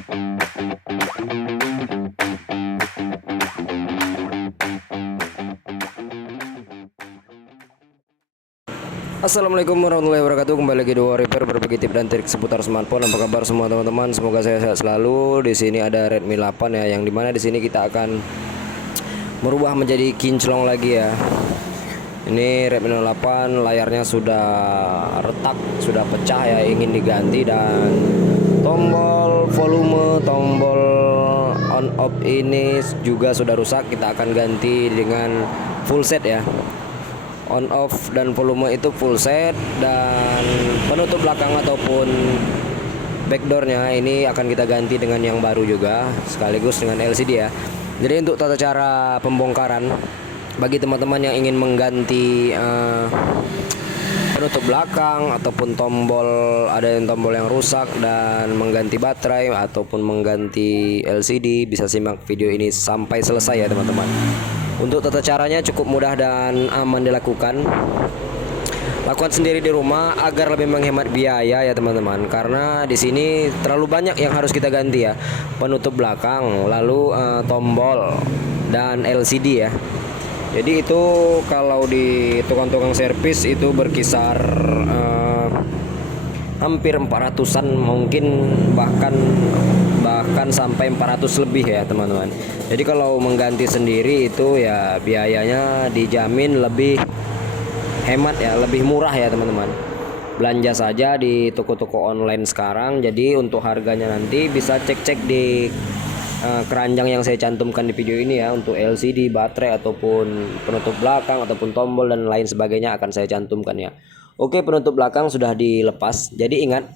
Assalamualaikum warahmatullahi wabarakatuh. Kembali lagi di Repair, berbagi tips dan trik seputar smartphone. Apa kabar semua teman-teman? Semoga saya sehat selalu. Di sini ada Redmi 8 ya, yang dimana di sini kita akan merubah menjadi kinclong lagi ya. Ini Redmi 8 layarnya sudah retak, sudah pecah ya, ingin diganti, dan tombol volume, tombol on off ini juga sudah rusak. Kita akan ganti dengan full set ya. On off dan volume itu full set, dan penutup belakang ataupun backdoornya ini akan kita ganti dengan yang baru juga, sekaligus dengan LCD ya. Jadi untuk tata cara pembongkaran bagi teman-teman yang ingin mengganti penutup belakang ataupun tombol, ada yang tombol yang rusak, dan mengganti baterai ataupun mengganti LCD, bisa simak video ini sampai selesai ya teman-teman. Untuk tata caranya cukup mudah dan aman dilakukan. Lakukan sendiri di rumah agar lebih menghemat biaya ya teman-teman. Karena di sini terlalu banyak yang harus kita ganti ya. Penutup belakang, lalu tombol dan LCD ya. Jadi itu kalau di tukang-tukang servis itu berkisar hampir 400-an, mungkin bahkan sampai 400 lebih ya teman-teman. Jadi kalau mengganti sendiri itu ya biayanya dijamin lebih hemat ya, lebih murah ya teman-teman. Belanja saja di toko-toko online sekarang. Jadi untuk harganya nanti bisa cek-cek di keranjang yang saya cantumkan di video ini ya. Untuk LCD, baterai ataupun penutup belakang ataupun tombol dan lain sebagainya akan saya cantumkan ya. Oke, penutup belakang sudah dilepas. Jadi ingat,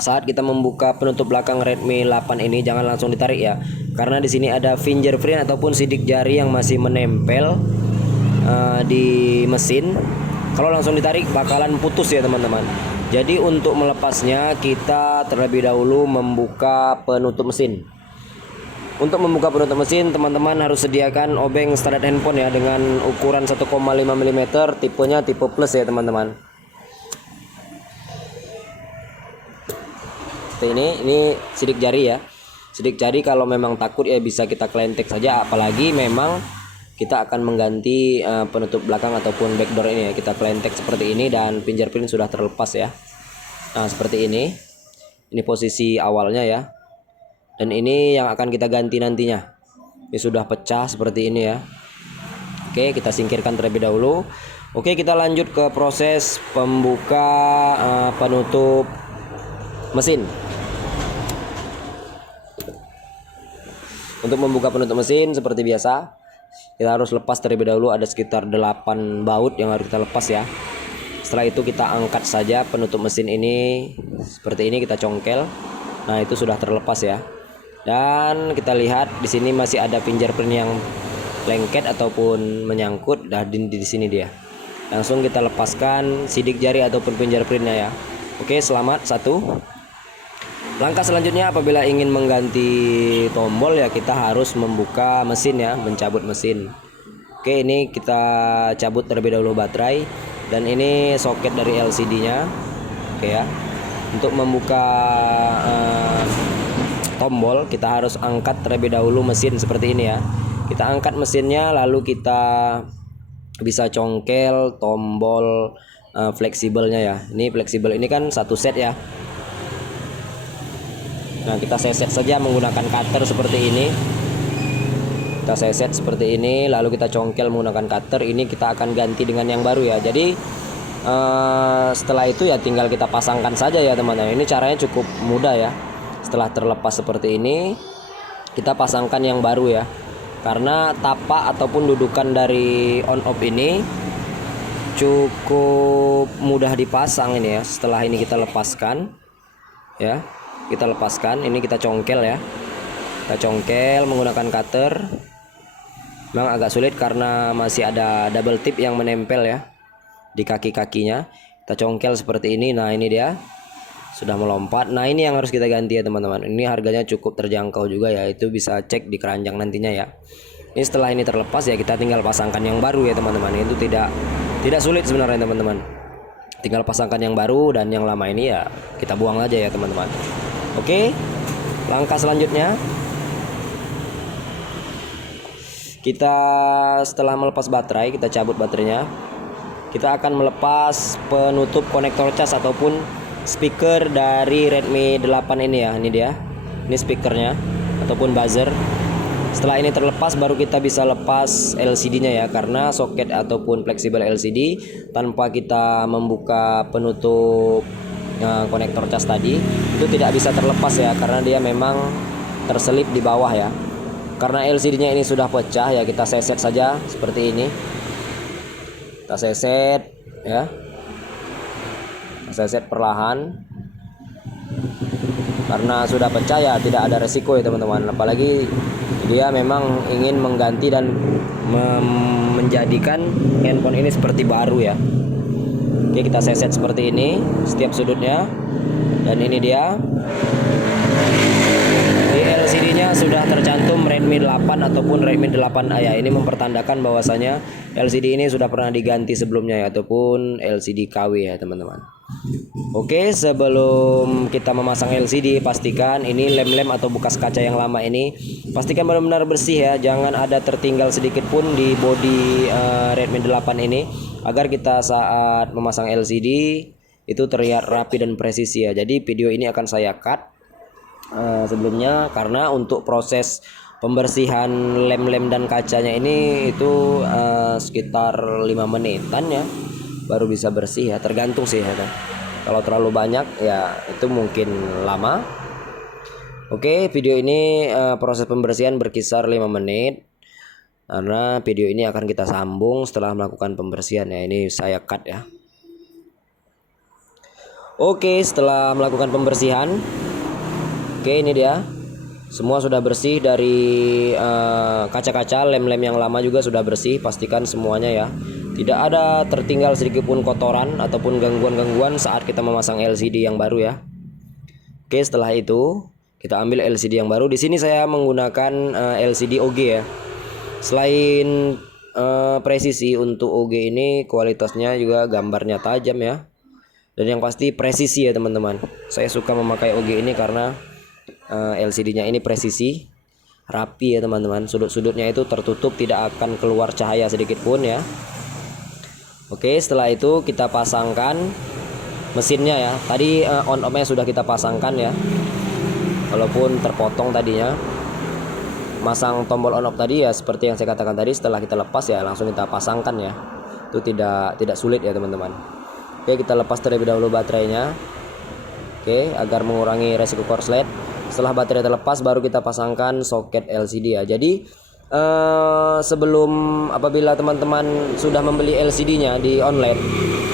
saat kita membuka penutup belakang Redmi 8 ini jangan langsung ditarik ya. Karena di sini ada fingerprint ataupun sidik jari yang masih menempel di mesin. Kalau langsung ditarik bakalan putus ya teman-teman. Jadi untuk melepasnya kita terlebih dahulu membuka penutup mesin. Untuk membuka penutup mesin, teman-teman harus sediakan obeng standar handphone ya, dengan ukuran 1,5 mm, tipenya tipe plus ya teman-teman. Ini sidik jari ya. Sidik jari kalau memang takut ya bisa kita klentek saja, apalagi memang kita akan mengganti penutup belakang ataupun backdoor ini ya. Kita klentek seperti ini dan fingerprint sudah terlepas ya. Nah, seperti ini. Ini posisi awalnya ya. Dan ini yang akan kita ganti nantinya. Ini sudah pecah seperti ini ya. Oke, kita singkirkan terlebih dahulu. Oke, kita lanjut ke proses pembuka penutup mesin. Untuk membuka penutup mesin seperti biasa, kita harus lepas terlebih dahulu. Ada sekitar 8 baut yang harus kita lepas ya. Setelah itu kita angkat saja penutup mesin ini seperti ini, kita congkel. Nah, itu sudah terlepas ya. Dan kita lihat di sini masih ada fingerprint yang lengket ataupun menyangkut. Di sini dia. Langsung kita lepaskan sidik jari ataupun fingerprintnya ya. Oke, selamat satu. Langkah selanjutnya apabila ingin mengganti tombol ya, kita harus membuka mesin ya, mencabut mesin. Oke, ini kita cabut terlebih dahulu baterai, dan ini soket dari LCD-nya. Oke ya. Untuk membuka tombol kita harus angkat terlebih dahulu mesin seperti ini ya. Kita angkat mesinnya, lalu kita bisa congkel tombol fleksibelnya ya. Ini fleksibel ini kan satu set ya. Nah, kita seset saja menggunakan cutter seperti ini. Kita seset seperti ini, lalu kita congkel menggunakan cutter. Ini kita akan ganti dengan yang baru ya. Jadi setelah itu ya tinggal kita pasangkan saja ya teman-teman. Ini caranya cukup mudah ya. Setelah terlepas seperti ini, kita pasangkan yang baru ya. Karena tapak ataupun dudukan dari on off ini cukup mudah dipasang ini ya. Setelah ini kita lepaskan ya. Kita lepaskan, ini kita congkel ya. Kita congkel menggunakan cutter. Memang agak sulit karena masih ada double tip yang menempel ya di kaki-kakinya. Kita congkel seperti ini. Nah, ini dia sudah melompat. Nah, ini yang harus kita ganti ya teman-teman. Ini harganya cukup terjangkau juga ya. Itu bisa cek di keranjang nantinya ya. Ini setelah ini terlepas ya, kita tinggal pasangkan yang baru ya teman-teman. Itu tidak sulit sebenarnya teman-teman. Tinggal pasangkan yang baru, dan yang lama ini ya kita buang aja ya teman-teman. Oke. Langkah selanjutnya, kita setelah melepas baterai, kita cabut baterainya. Kita akan melepas penutup konektor cas ataupun speaker dari Redmi 8 ini ya. Ini dia. Ini speakernya ataupun buzzer. Setelah ini terlepas baru kita bisa lepas LCD-nya ya, karena soket ataupun fleksibel LCD tanpa kita membuka penutup konektor cas tadi itu tidak bisa terlepas ya, karena dia memang terselip di bawah ya. Karena LCD-nya ini sudah pecah ya, kita seset saja seperti ini. Kita seset ya. Seset perlahan. Karena sudah pecah ya tidak ada resiko ya teman-teman. Apalagi dia memang ingin mengganti dan menjadikan handphone ini seperti baru ya. Oke, kita seset seperti ini setiap sudutnya. Dan ini dia. Di LCD-nya sudah tercantum Redmi 8 ataupun Redmi 8A ya. Ini mempertandakan bahwasanya LCD ini sudah pernah diganti sebelumnya ya, ataupun LCD KW ya teman-teman. Oke, sebelum kita memasang LCD, pastikan ini lem-lem atau bekas kaca yang lama ini pastikan benar-benar bersih ya. Jangan ada tertinggal sedikit pun di bodi Redmi 8 ini, agar kita saat memasang LCD itu terlihat rapi dan presisi ya. Jadi video ini akan saya cut sebelumnya, karena untuk proses pembersihan lem-lem dan kacanya ini itu sekitar 5 menitan ya baru bisa bersih ya, tergantung sih ya. Kalau terlalu banyak ya itu mungkin lama. Oke, video ini proses pembersihan berkisar 5 menit, karena video ini akan kita sambung setelah melakukan pembersihan ya. Ini saya cut ya. Oke, setelah melakukan pembersihan, oke, ini dia. Semua sudah bersih dari kaca-kaca, lem-lem yang lama juga sudah bersih. Pastikan semuanya ya. Tidak ada tertinggal sedikit pun kotoran ataupun gangguan-gangguan saat kita memasang LCD yang baru ya. Oke, setelah itu kita ambil LCD yang baru. Di sini saya menggunakan LCD OG ya. Selain presisi, untuk OG ini kualitasnya juga gambarnya tajam ya. Dan yang pasti presisi ya teman-teman. Saya suka memakai OG ini karena LCD-nya ini presisi, rapi ya teman-teman. Sudut-sudutnya itu tertutup, tidak akan keluar cahaya sedikit pun ya. Oke, setelah itu kita pasangkan mesinnya ya. Tadi on off-nya sudah kita pasangkan ya, walaupun terpotong tadinya. Masang tombol on off tadi ya seperti yang saya katakan tadi, setelah kita lepas ya langsung kita pasangkan ya. Itu tidak sulit ya teman-teman. Oke, kita lepas terlebih dahulu baterainya. Oke, agar mengurangi resiko korslet. Setelah baterai terlepas baru kita pasangkan soket LCD ya. Jadi sebelum, apabila teman-teman sudah membeli LCD-nya di online,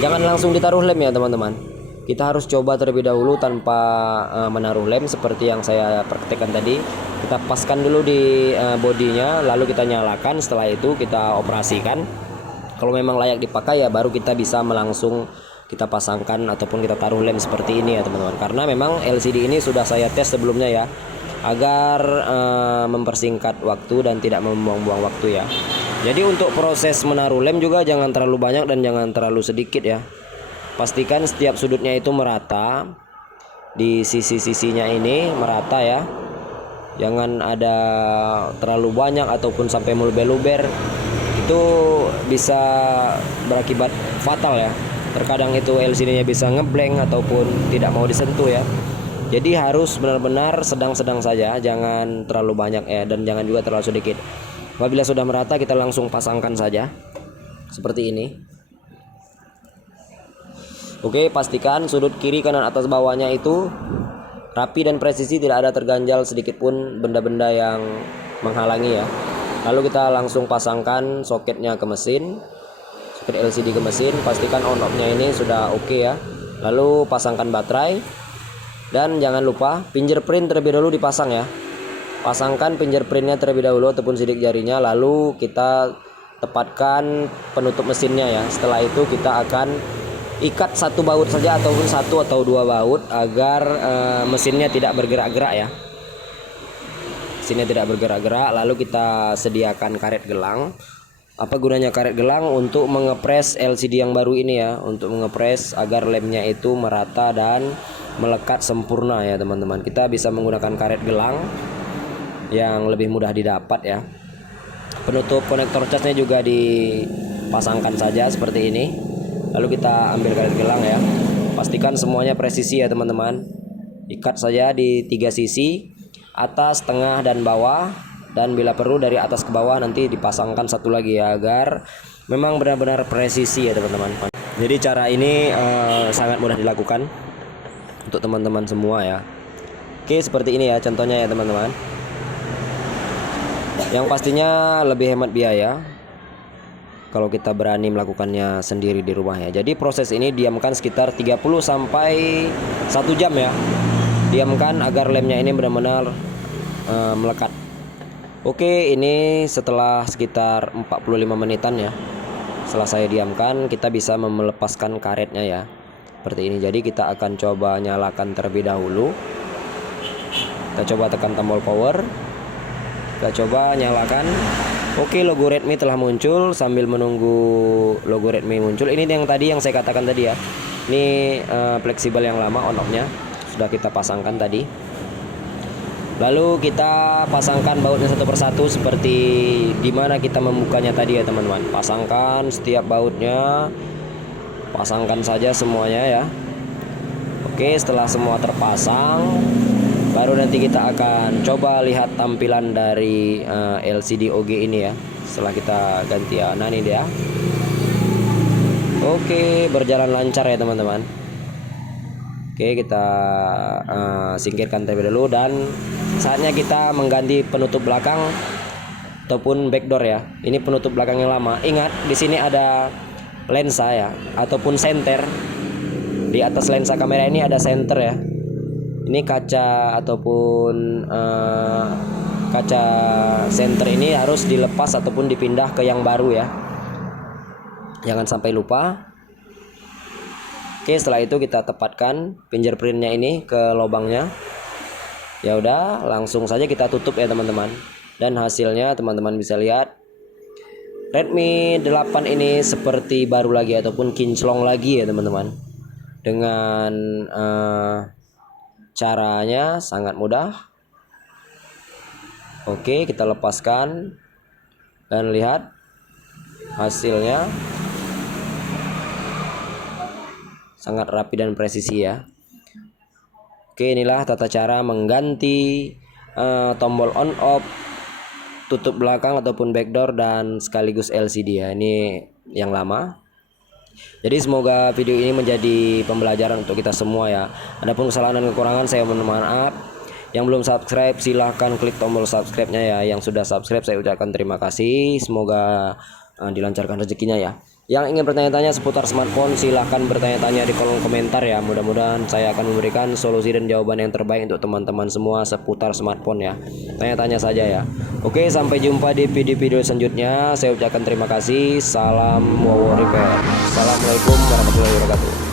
jangan langsung ditaruh lem ya teman-teman. Kita harus coba terlebih dahulu tanpa menaruh lem seperti yang saya praktekkan tadi. Kita paskan dulu di bodinya, lalu kita nyalakan. Setelah itu kita operasikan. Kalau memang layak dipakai ya baru kita bisa langsung kita pasangkan ataupun kita taruh lem seperti ini ya teman-teman. Karena memang LCD ini sudah saya tes sebelumnya ya, agar mempersingkat waktu dan tidak membuang-buang waktu ya. Jadi untuk proses menaruh lem juga jangan terlalu banyak dan jangan terlalu sedikit ya. Pastikan setiap sudutnya itu merata, di sisi-sisinya ini merata ya. Jangan ada terlalu banyak ataupun sampai meluber-luber, itu bisa berakibat fatal ya. Terkadang itu LCD-nya bisa ngeblank ataupun tidak mau disentuh ya. Jadi harus benar-benar sedang-sedang saja, jangan terlalu banyak ya, dan jangan juga terlalu sedikit. Apabila sudah merata kita langsung pasangkan saja seperti ini. Oke, pastikan sudut kiri, kanan, atas, bawahnya itu rapi dan presisi, tidak ada terganjal sedikit pun benda-benda yang menghalangi ya. Lalu kita langsung pasangkan soketnya ke mesin, soket LCD ke mesin. Pastikan on off-nya ini sudah oke ya. Lalu pasangkan baterai. Dan jangan lupa fingerprint terlebih dahulu dipasang ya. Pasangkan fingerprintnya terlebih dahulu ataupun sidik jarinya, lalu kita tepatkan penutup mesinnya ya. Setelah itu kita akan ikat satu baut saja ataupun satu atau dua baut agar mesinnya tidak bergerak-gerak ya. Mesinnya tidak bergerak-gerak. Lalu kita sediakan karet gelang. Apa gunanya karet gelang? Untuk mengepres LCD yang baru ini ya, untuk mengepres agar lemnya itu merata dan melekat sempurna ya teman-teman. Kita bisa menggunakan karet gelang yang lebih mudah didapat ya. Penutup konektor casnya juga dipasangkan saja seperti ini. Lalu kita ambil karet gelang ya. Pastikan semuanya presisi ya teman-teman. Ikat saja di 3 sisi, atas, tengah, dan bawah. Dan bila perlu dari atas ke bawah nanti dipasangkan satu lagi ya, agar memang benar-benar presisi ya teman-teman. Jadi cara ini sangat mudah dilakukan untuk teman-teman semua ya. Oke, seperti ini ya contohnya ya teman-teman. Yang pastinya lebih hemat biaya kalau kita berani melakukannya sendiri di rumah ya. Jadi proses ini diamkan sekitar 30 sampai 1 jam ya. Diamkan agar lemnya ini benar-benar melekat. Oke, ini setelah sekitar 45 menitan ya. Setelah saya diamkan, kita bisa melepaskan karetnya ya. Seperti ini. Jadi kita akan coba nyalakan terlebih dahulu. Kita coba tekan tombol power. Kita coba nyalakan. Oke, logo Redmi telah muncul. Sambil menunggu logo Redmi muncul, ini yang tadi yang saya katakan tadi ya. Ini fleksibel yang lama on off-nya sudah kita pasangkan tadi. Lalu kita pasangkan bautnya satu persatu seperti dimana kita membukanya tadi ya teman-teman. Pasangkan setiap bautnya, pasangkan saja semuanya ya. Oke, setelah semua terpasang, baru nanti kita akan coba lihat tampilan dari LCD OG ini ya. Setelah kita ganti ya, nah ini dia. Oke, berjalan lancar ya teman-teman. Oke, kita singkirkan terlebih dahulu dan saatnya kita mengganti penutup belakang ataupun backdoor ya. Ini penutup belakang yang lama. Ingat, di sini ada lensa ya ataupun senter. Di atas lensa kamera ini ada senter ya. Ini kaca ataupun kaca senter ini harus dilepas ataupun dipindah ke yang baru ya. Jangan sampai lupa. Oke, setelah itu kita tepatkan fingerprintnya ini ke lubangnya. Ya udah, langsung saja kita tutup ya teman-teman. Dan hasilnya teman-teman bisa lihat, Redmi 8 ini seperti baru lagi ataupun kinclong lagi ya teman-teman. Dengan caranya sangat mudah. Oke, kita lepaskan dan lihat hasilnya. Sangat rapi dan presisi ya. Oke, inilah tata cara mengganti tombol on off, tutup belakang ataupun backdoor dan sekaligus LCD ya. Ini yang lama. Jadi semoga video ini menjadi pembelajaran untuk kita semua ya. Adapun kesalahan dan kekurangan saya mohon maaf. Yang belum subscribe silahkan klik tombol subscribe-nya ya. Yang sudah subscribe saya ucapkan terima kasih. Semoga dilancarkan rezekinya ya. Yang ingin bertanya-tanya seputar smartphone silahkan bertanya-tanya di kolom komentar ya. Mudah-mudahan saya akan memberikan solusi dan jawaban yang terbaik untuk teman-teman semua seputar smartphone ya. Tanya-tanya saja ya. Oke, sampai jumpa di video-video selanjutnya. Saya ucapkan terima kasih. Salam Wowo Repair. Assalamualaikum warahmatullahi wabarakatuh.